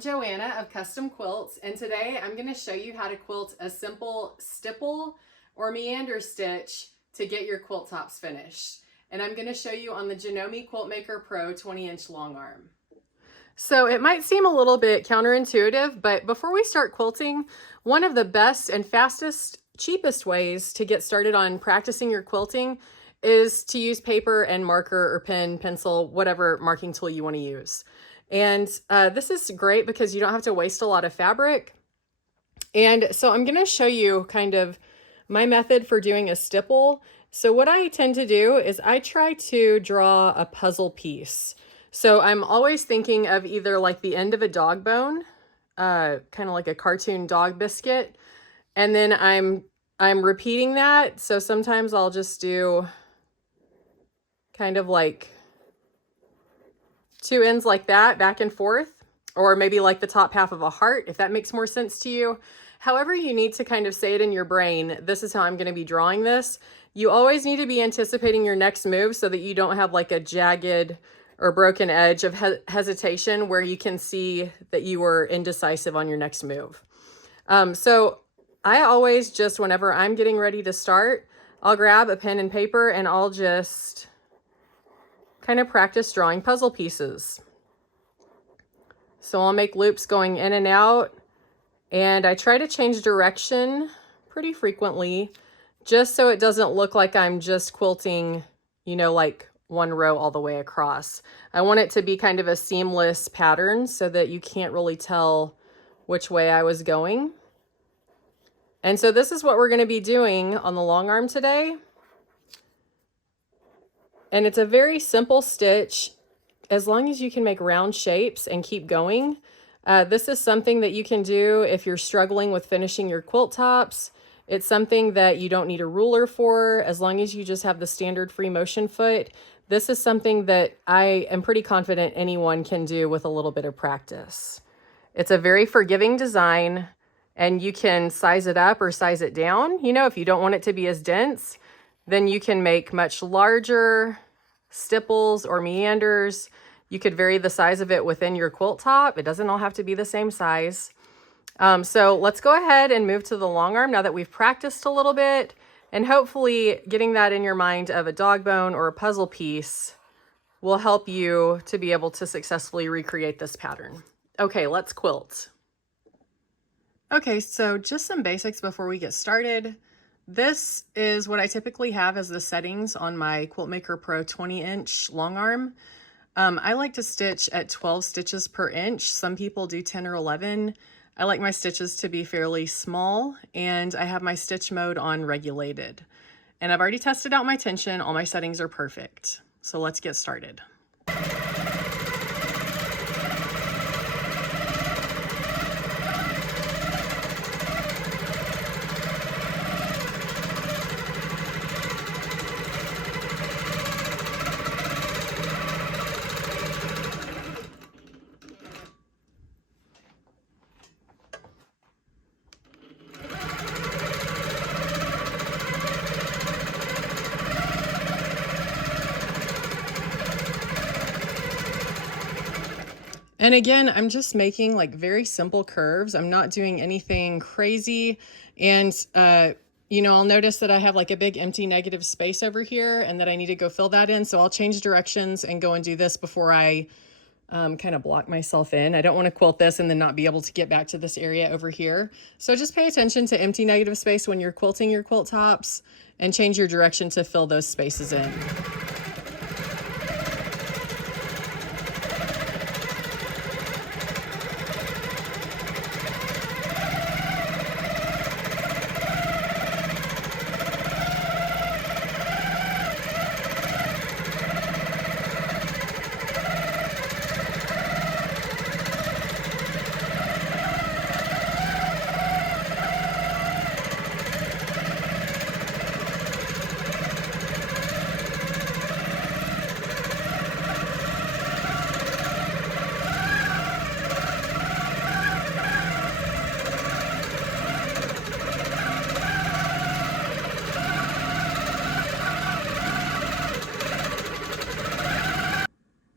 I'm Joanna of Custom Quilts, and today I'm going to show you how to quilt a simple stipple or meander stitch to get your quilt tops finished. And I'm going to show you on the Janome Quiltmaker Pro 20-inch long arm. So it might seem a little bit counterintuitive, but before we start quilting, one of the best and fastest, cheapest ways to get started on practicing your quilting is to use paper and marker or pen, pencil, whatever marking tool you want to use. And this is great because you don't have to waste a lot of fabric. And so I'm going to show you kind of my method for doing a stipple. So what I tend to do is I try to draw a puzzle piece. So I'm always thinking of either like the end of a dog bone, kind of like a cartoon dog biscuit. And then I'm repeating that. So sometimes I'll just do kind of like two ends like that, back and forth, or maybe like the top half of a heart, if that makes more sense to you. However you need to kind of say it in your brain, this is how I'm going to be drawing this. You always need to be anticipating your next move so that you don't have like a jagged or broken edge of hesitation where you can see that you were indecisive on your next move. So I always just, whenever I'm getting ready to start, I'll grab a pen and paper and I'll just kind of practice drawing puzzle pieces. So I'll make loops going in and out, and I try to change direction pretty frequently just so it doesn't look like I'm just quilting, you know, like one row all the way across. I want it to be kind of a seamless pattern so that you can't really tell which way I was going. And so this is what we're going to be doing on the long arm today. And it's a very simple stitch as long as you can make round shapes and keep going. This is something that you can do if you're struggling with finishing your quilt tops. It's something that you don't need a ruler for, as long as you just have the standard free motion foot. This is something that I am pretty confident anyone can do with a little bit of practice. It's a very forgiving design, and you can size it up or size it down. You know, if you don't want it to be as dense, then you can make much larger stipples or meanders. You could vary the size of it within your quilt top. It doesn't all have to be the same size. So let's go ahead and move to the long arm now that we've practiced a little bit, and hopefully getting that in your mind of a dog bone or a puzzle piece will help you to be able to successfully recreate this pattern. Okay, let's quilt. Okay, so just some basics before we get started. This is what I typically have as the settings on my Quiltmaker Pro 20-inch long arm. I like to stitch at 12 stitches per inch. Some people do 10 or 11. I like my stitches to be fairly small, and I have my stitch mode on regulated. And I've already tested out my tension. All my settings are perfect. So let's get started. And again, I'm just making like very simple curves. I'm not doing anything crazy. And, you know, I'll notice that I have like a big empty negative space over here and that I need to go fill that in. So I'll change directions and go and do this before I kind of block myself in. I don't want to quilt this and then not be able to get back to this area over here. So just pay attention to empty negative space when you're quilting your quilt tops, and change your direction to fill those spaces in.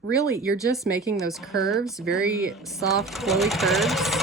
really, you're just making those curves, very soft, flowy curves.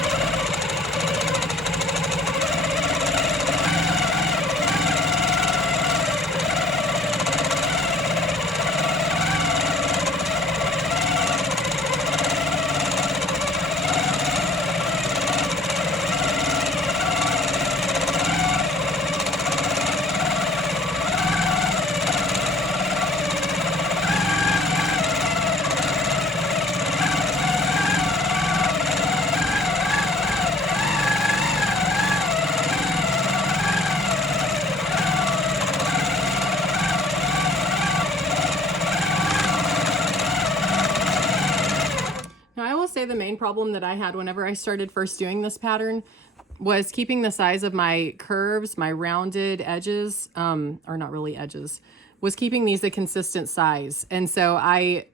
Now, I will say the main problem that I had whenever I started first doing this pattern was keeping the size of my curves, my rounded edges, or not really edges, was keeping these a consistent size. And so I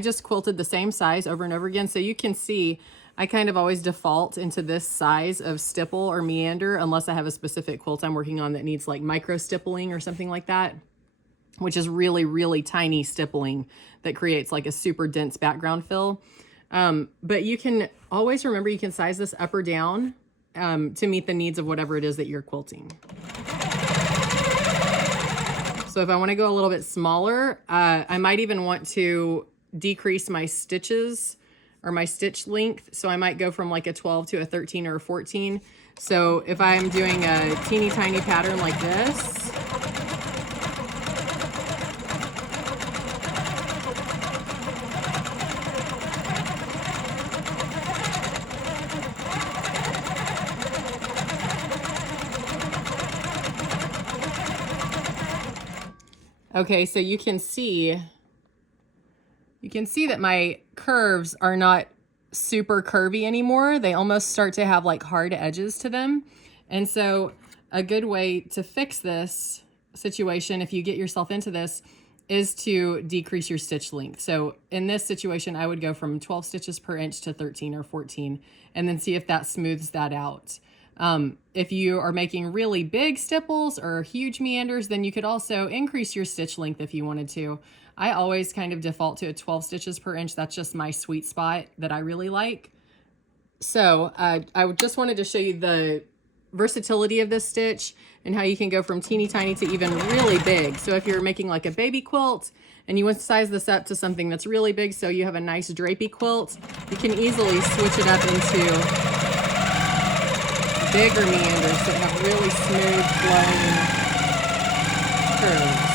just quilted the same size over and over again. So you can see I kind of always default into this size of stipple or meander unless I have a specific quilt I'm working on that needs like micro stippling or something like that, which is really, really tiny stippling that creates like a super dense background fill. But you can always remember you can size this up or down to meet the needs of whatever it is that you're quilting. So if I want to go a little bit smaller, I might even want to decrease my stitches or my stitch length. So I might go from like a 12 to a 13 or a 14. So if I'm doing a teeny tiny pattern like this, okay, so you can see that my curves are not super curvy anymore. They almost start to have like hard edges to them. And so a good way to fix this situation, if you get yourself into this, is to decrease your stitch length. So in this situation, I would go from 12 stitches per inch to 13 or 14, and then see if that smooths that out. If you are making really big stipples or huge meanders, then you could also increase your stitch length if you wanted to. I always kind of default to a 12 stitches per inch. That's just my sweet spot that I really like. So I just wanted to show you the versatility of this stitch and how you can go from teeny tiny to even really big. So if you're making like a baby quilt and you want to size this up to something that's really big so you have a nice drapey quilt, you can easily switch it up into bigger meanders that have really smooth flowing curves.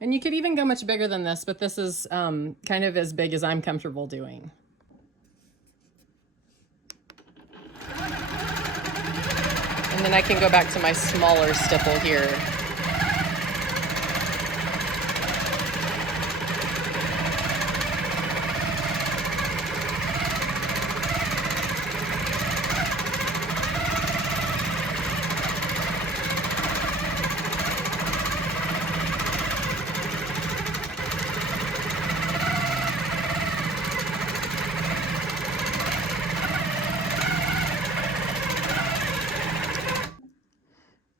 And you could even go much bigger than this, but this is kind of as big as I'm comfortable doing. And then I can go back to my smaller stipple here.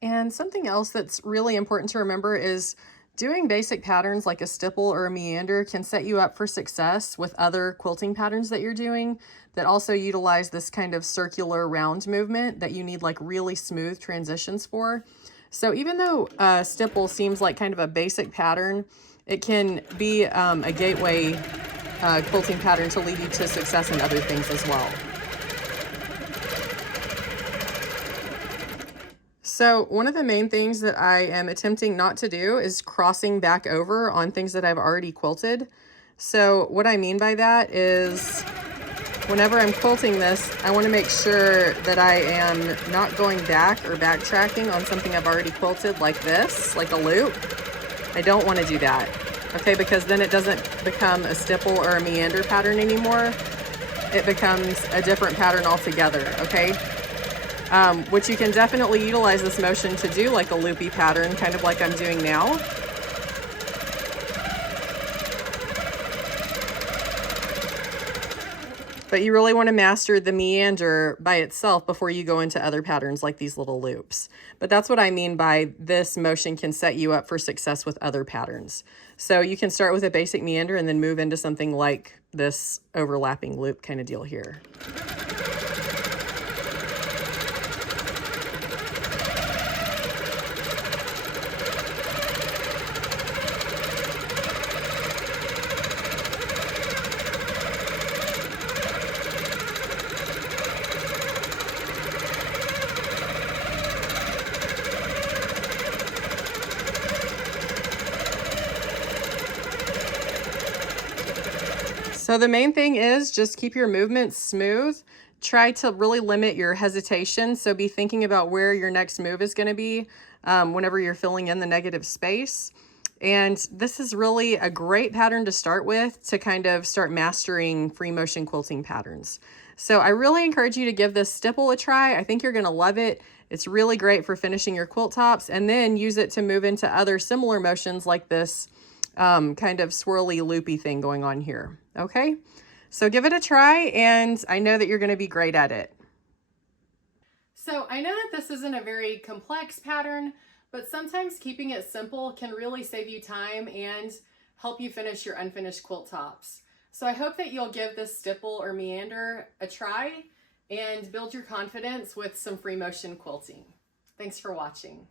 And something else that's really important to remember is doing basic patterns like a stipple or a meander can set you up for success with other quilting patterns that you're doing that also utilize this kind of circular round movement that you need like really smooth transitions for. So even though stipple seems like kind of a basic pattern, it can be a gateway quilting pattern to lead you to success in other things as well. So one of the main things that I am attempting not to do is crossing back over on things that I've already quilted. So what I mean by that is whenever I'm quilting this, I want to make sure that I am not going back or backtracking on something I've already quilted like this, like a loop. I don't want to do that. okay? Because then it doesn't become a stipple or a meander pattern anymore. It becomes a different pattern altogether, okay? Which you can definitely utilize this motion to do like a loopy pattern, kind of like I'm doing now. But you really want to master the meander by itself before you go into other patterns like these little loops. But that's what I mean by this motion can set you up for success with other patterns. So you can start with a basic meander and then move into something like this overlapping loop kind of deal here. So the main thing is just keep your movements smooth. Try to really limit your hesitation. So be thinking about where your next move is going to be whenever you're filling in the negative space. And this is really a great pattern to start with to kind of start mastering free motion quilting patterns. So I really encourage you to give this stipple a try. I think you're going to love it. It's really great for finishing your quilt tops, and then use it to move into other similar motions like this kind of swirly loopy thing going on here. Okay, so give it a try, and I know that you're going to be great at it. So I know that this isn't a very complex pattern, but sometimes keeping it simple can really save you time and help you finish your unfinished quilt tops. So I hope that you'll give this stipple or meander a try and build your confidence with some free motion quilting. Thanks for watching.